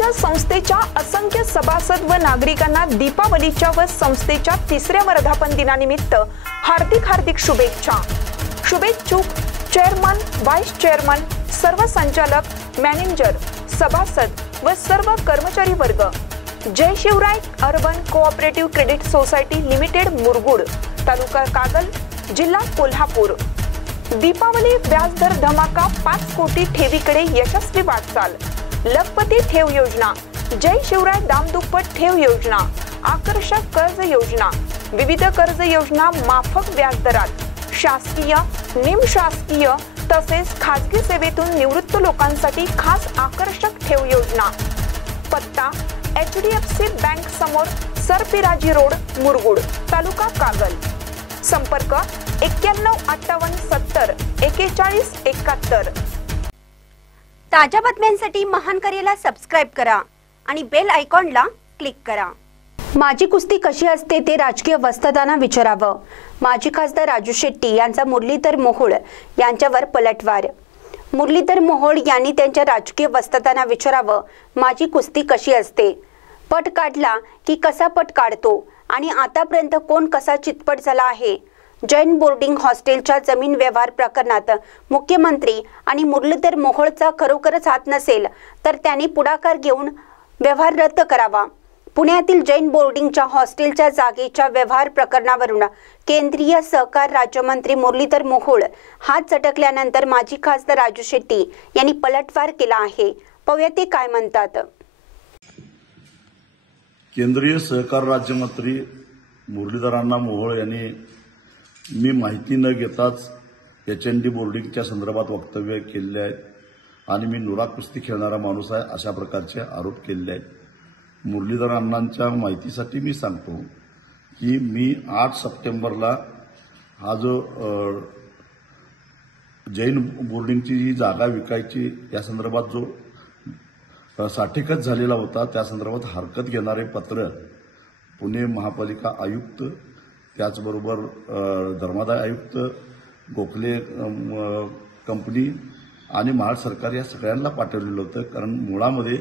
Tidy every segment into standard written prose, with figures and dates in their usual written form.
माझ्या संस्थेच्या असंख्य सभासद व नागरिकांना दीपावलीच्या व संस्थेच्या 3ऱ्या वर्धापन दिनानिमित्त हार्दिक शुभेच्छा। शुभेच्छुक चेअरमन, व्हाईस चेअरमन, सर्व संचालक, मॅनेजर, सभासद व सर्व कर्मचारी वर्ग। Jai Shivrai urban cooperative credit society limited, Murgud, taluka Kagal, जिल्हा कोल्हापूर। दीपावली व्याजदर धमाका, 5 कोटी ठेवीकडे यशस्वी वाटचाल। लखपती ठेव योजना, जय शिवराय दामदुप्पट ठेव योजना, आकर्षक कर्ज योजना, विविध कर्ज योजना माफक व्याजदरात, शासकीय, निमशासकीय तसेच खाजगी सेवेतून निवृत्त लोकांसाठी खास आकर्षक ठेव योजना। पत्ता HDFC बँक समोर, सरपिराजी रोड, मुरगुड, तालुका कागल। संपर्क 915870 41 71। ताज्या बातम्यांसाठी महान करेला सबस्क्राइब करा आणि बेल आयकॉनला क्लिक करा। माझी कुस्ती कशी असते ते राजकीय वस्तादांना विचारावं। माजी खासदार राजू शेट्टी यांचा मुरलीधर मोहोळ यांच्यावर पलटवार। मुरलीधर मोहोळ यांनी त्यांच्या राजकीय वस्तादांना विचारावं, माझी कुस्ती कशी असते, पट काढला की कसा पट काढतो आणि आतापर्यंत कोण कसा चितपट झाला आहे। जैन बोर्डिंग हॉस्टेलच्या जमीन व्यवहार प्रकरणात मुख्यमंत्री आणि मुरलीधर मोहोळचा खरोखरच हात नसेल तर त्यांनी पुढाकार घेऊन व्यवहार रद्द करावा। पुण्यातील जैन बोर्डिंगच्या हॉस्टेलच्या जागेच्या व्यवहार प्रकरणावरून केंद्रीय सहकार राज्यमंत्री मुरलीधर मोहोळ हात झटकल्यानंतर माजी खासदार राजू शेट्टी यांनी पलटवार केला आहे। पाहूया ते काय म्हणतात। केंद्रीय सहकार राज्यमंत्री मुरलीधरांना मोहोळ यांनी मी माहिती न घेताच HND बोर्डिंगच्या संदर्भात वक्तव्य केलेले आहेत आणि मी नुरा कुस्ती खेळणारा माणूस आहे अशा प्रकारचे आरोप केलेले आहेत। मुरलीधर अण्णांच्या माहितीसाठी मी सांगतो की मी 8 सप्टेंबरला हा जो जैन बोर्डिंगची जी जागा विकायची या संदर्भात जो साठेकत झालेला होता त्या संदर्भात हरकत घेणारे पत्र पुणे महापालिका आयुक्त, त्याचबरोबर धर्मादाय आयुक्त, गोखले कंपनी आणि महाराष्ट्र सरकार या सगळ्यांना पाठवलेलं होतं। कारण मुळामध्ये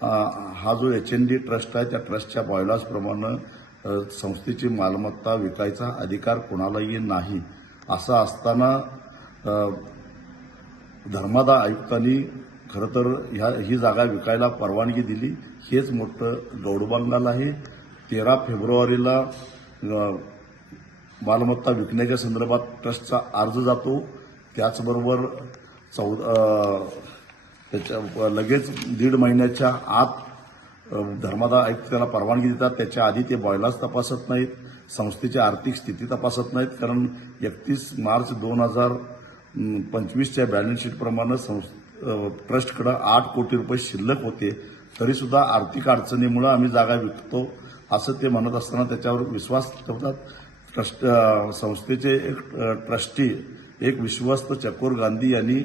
हा जो HND ट्रस्ट आहे त्या ट्रस्टच्या बॉयलॉज प्रमाणे संस्थेची मालमत्ता विकायचा अधिकार कोणालाही नाही। असं असताना धर्मादाय आयुक्तांनी खरं तर ही जागा विकायला परवानगी दिली, हेच मोठं गौडबांगाल आहे। 13 फेब्रुवारीला मालमत्ता विकण्याच्या संदर्भात ट्रस्टचा अर्ज जातो, त्याचबरोबर लगेच 1.5 महिन्याच्या आत धर्मादाय आयुक्त त्याला परवानगी देतात। त्याच्या आधी ते बॉयलॉज तपासत नाहीत, संस्थेची आर्थिक स्थिती तपासत नाहीत। कारण 31 मार्च 2025च्या बॅलन्स शीटप्रमाणे ट्रस्टकडे 8 कोटी रुपये शिल्लक होते, तरीसुद्धा आर्थिक अडचणीमुळे आम्ही जागा विकतो असं ते म्हणत असताना त्याच्यावर विश्वास ठेवतात। संस्थेचे एक ट्रस्टी, एक विश्वस्त चकोर गांधी यांनी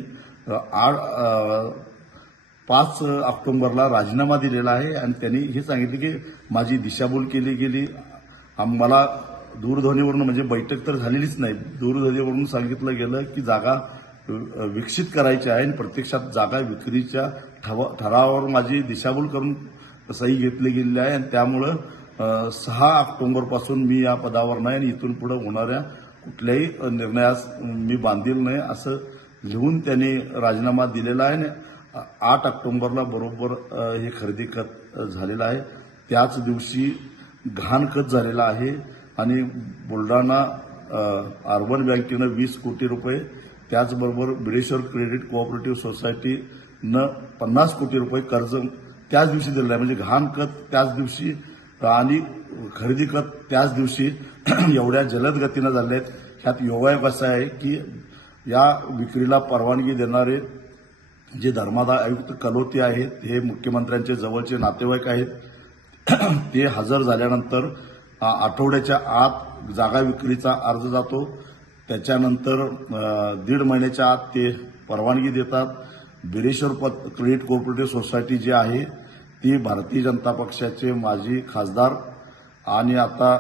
5 ऑक्टोबरला राजीनामा दिलेला आहे आणि त्यांनी हे सांगितले की माझी दिशाभूल केली गेली। मला दूरध्वनीवरून, म्हणजे बैठक तर झालेलीच नाही, दूरध्वनीवरून सांगितलं गेलं की जागा विकसित करायची आहे आणि प्रत्यक्षात जागा विक्रीच्या ठरावावर माझी दिशाभूल करून सही घेतली गेलेली आहे आणि त्यामुळं 6 ऑक्टोबरपासून मी या पदावर नाही आणि इथून पुढे होणाऱ्या कुठल्याही निर्णयास मी बांधील नाही असं लिहून त्यांनी राजीनामा दिलेला आहे। 8 ऑक्टोबरला बरोबर हे खरेदी खत झालेलं आहे। त्याच दिवशी घाण खत झालेला आहे आणि बुलढाणा अर्बन बँकेनं 20 कोटी रुपये, त्याचबरोबर बिडेश्वर क्रेडिट कोऑपरेटिव्ह सोसायटीनं 50 कोटी रुपये कर्ज त्याच दिवशी दिलेलं आहे। म्हणजे घाण खत त्याच दिवशी आणि खरेदी खत त्याच दिवशी एवढ्या जलद गतीनं झाले आहेत। ह्यात योगायोग असा आहे की या विक्रीला परवानगी देणारे जे धर्मादाय आयुक्त कलोती आहेत हे मुख्यमंत्र्यांचे जवळचे नातेवाईक आहेत। ते हजर झाल्यानंतर आठवड्याच्या आत जागा विक्रीचा अर्ज जातो, त्याच्यानंतर 1.5 महिन्याच्या आत ते परवानगी देतात। बिरेश्वर क्रेडिट कोऑपरेटिव्ह सोसायटी जी आहे ती भारतीय जनता पक्षाचे माजी खासदार आणि आता